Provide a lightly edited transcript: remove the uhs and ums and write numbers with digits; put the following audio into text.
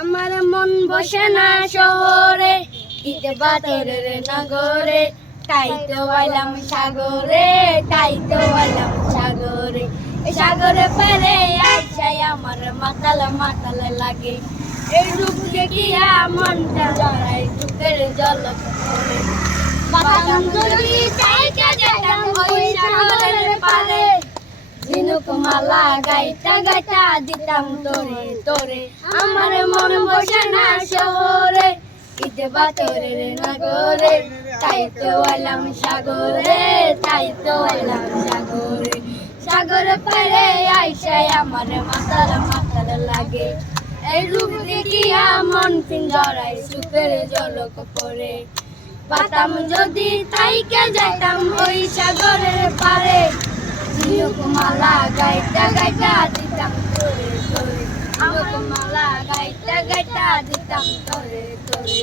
আমার মন বসে না শহরে, ঈদ বাদরের নগরে, তাই তো আইলাম সাগরে, তাই তো আইলাম সাগরে। এই সাগরে পারে আইসাই আমার মাতাল মাতাল লাগে, এই রূপ দেখিয়া মনটা জড়াই চোখের জলক পড়ে। বাতাম যদি তাইকা যেতাম ওই সাগরের পারে, ঝিনুক মালা গাইতা গাইতা দিতাম তোরে তোরে। আমার মন বসে না শহরে, ঈদ বাদরের নগরে, তাই তো আইলাম সাগরে, তাই তো আইলাম সাগরে। সাগর পারে আইসাই আমার মাতাল মাতাল লাগে, এই রূপ দেখিয়া মন জড়াই সুখের জলক পড়ে। পাতাম যদি তাইকা যাইতাম ওই সাগরের পারে, ঝিনুক মালা গাইতা গাইতা দিতাম তোরে তোরে। ঝিনুক মালা গাইতা গাইতা দিতাম তোরে তোরে।